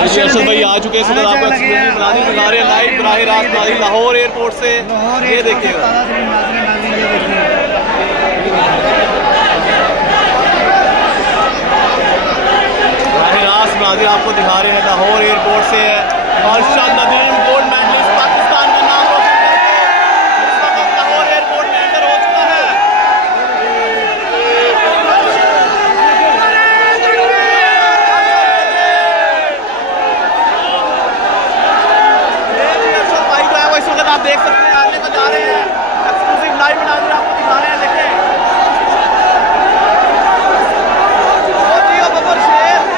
अर्शद भाई आ चुके हैं, इस वक्त आपको एक्सक्लूसिव मनाज़िर दिखा रहे हैं लाइव बराह रास्त लाहौर एयरपोर्ट से। ये देखिएगा बराह रास्त मनाज़िर आपको दिखा रहे हैं लाहौर एयरपोर्ट से। अर्शद नदीम गोल्ड मेडलिस्ट पाकिस्तान का नाम रोशन करके इस वक्त लाहौर एयरपोर्ट में एंटर हो चुका है। आप देख सकते हैं आगे तक जा रहे हैं, एक्सक्लूसिव लाइव मनाज़िर आपको दिखा रहे हैं। देखें बबर शेर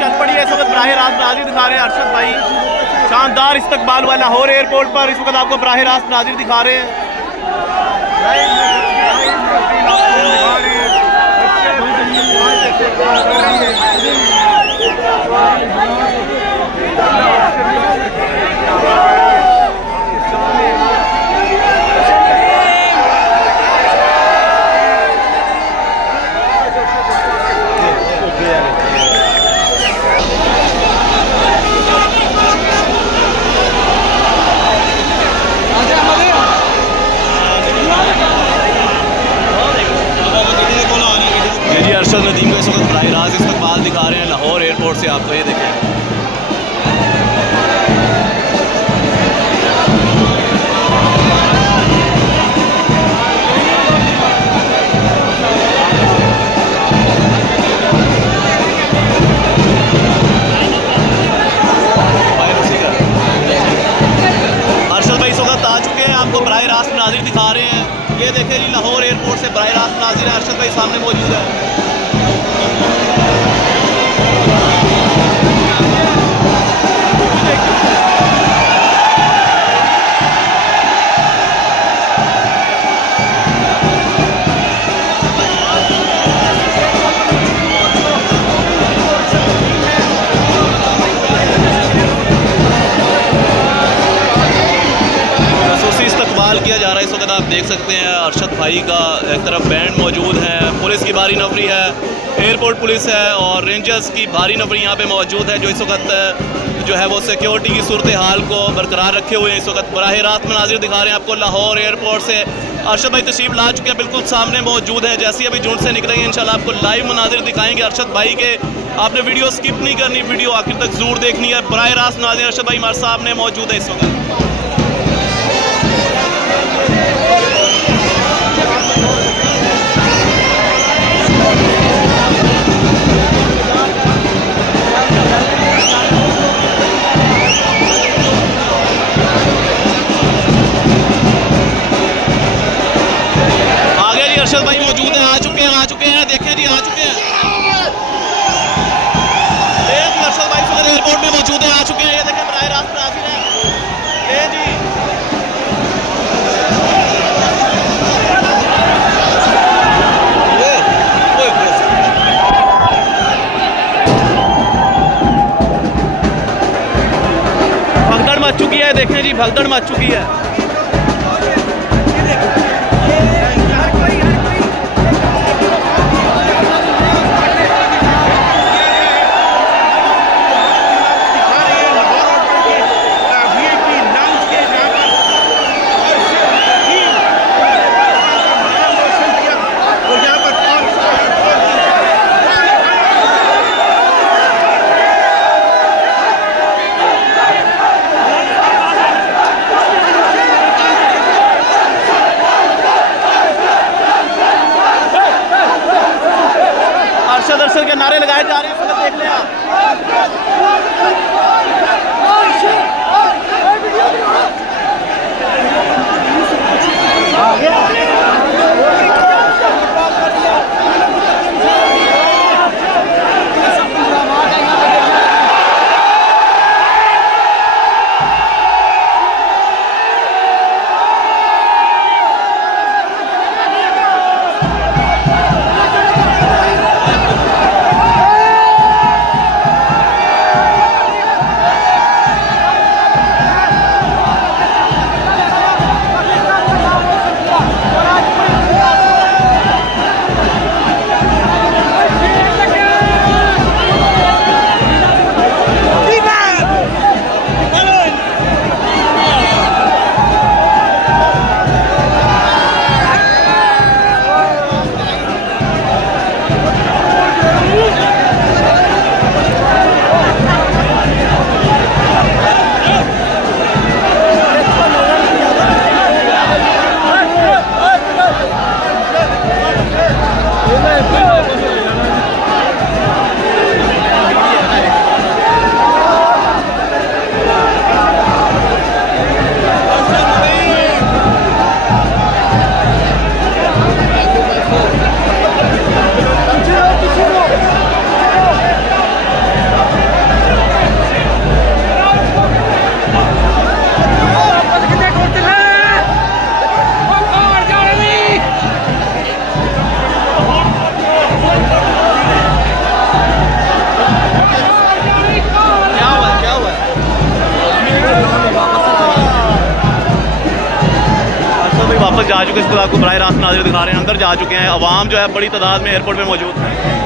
चल पड़ी है। इस वक्त बराह रास्त मनाज़िर दिखा रहे हैं अर्शद भाई, शानदार इस्तकबाल हुआ लाहौर एयरपोर्ट पर। इस वक्त आपको बराह रास्त मनाज़िर दिखा रहे हैं। अर्शद नदीम का इस वक्त बराह रास्त इस्तकबाल दिखा रहे हैं लाहौर एयरपोर्ट से आपको। ये देखें अर्शद भाई इस वक्त आ चुके हैं, आपको बराह रास्त मनाज़िर दिखा रहे हैं। ये देखें जी लाहौर एयरपोर्ट से बराह रास्त मनाज़िर है। अर्शद भाई सामने मौजूद है। किया जा रहा है इस वक्त आप देख सकते हैं अर्शद भाई का एक तरफ बैंड मौजूद है, पुलिस की भारी नफरी है, एयरपोर्ट पुलिस है और रेंजर्स की भारी नफरी यहाँ पे मौजूद है जो इस वक्त जो है वो सिक्योरिटी की सूरत हाल को बरकरार रखे हुए हैं। इस वक्त बराह रास्त मनाज़िर दिखा रहे हैं आपको लाहौर एयरपोर्ट से। अरशद भाई तशरीफ ला चुके हैं, बिल्कुल सामने मौजूद है। जैसे ही अभी झुंड से निकलेंगे इंशाल्लाह आपको लाइव मनाजिर दिखाएंगे अरशद भाई के। आपने वीडियो स्किप नहीं करनी, वीडियो आखिर तक जरूर देखनी है। बराह रास्त नाज़रीन अरशद भाई हमारे सामने मौजूद है इस वक्त। अरशद भाई मौजूद हैं, आ चुके हैं, देखें जी, आ चुके हैं। जी अरशद भाई फिर एयरपोर्ट में मौजूद हैं, आ चुके हैं। ये देखें बराह रास्त नाज़रीन है ये जी। भगदड़ मच चुकी है, देखें जी, भगदड़ मच चुकी है। अरशद के नारे लगाए जा रहे हैं, देख लें आप। वापस जा चुके हैं, इसको आपको बराह रास्त नाज़रीन दिखा रहे हैं। अंदर जा चुके हैं, अवाम जो है बड़ी तादाद में एयरपोर्ट में मौजूद है।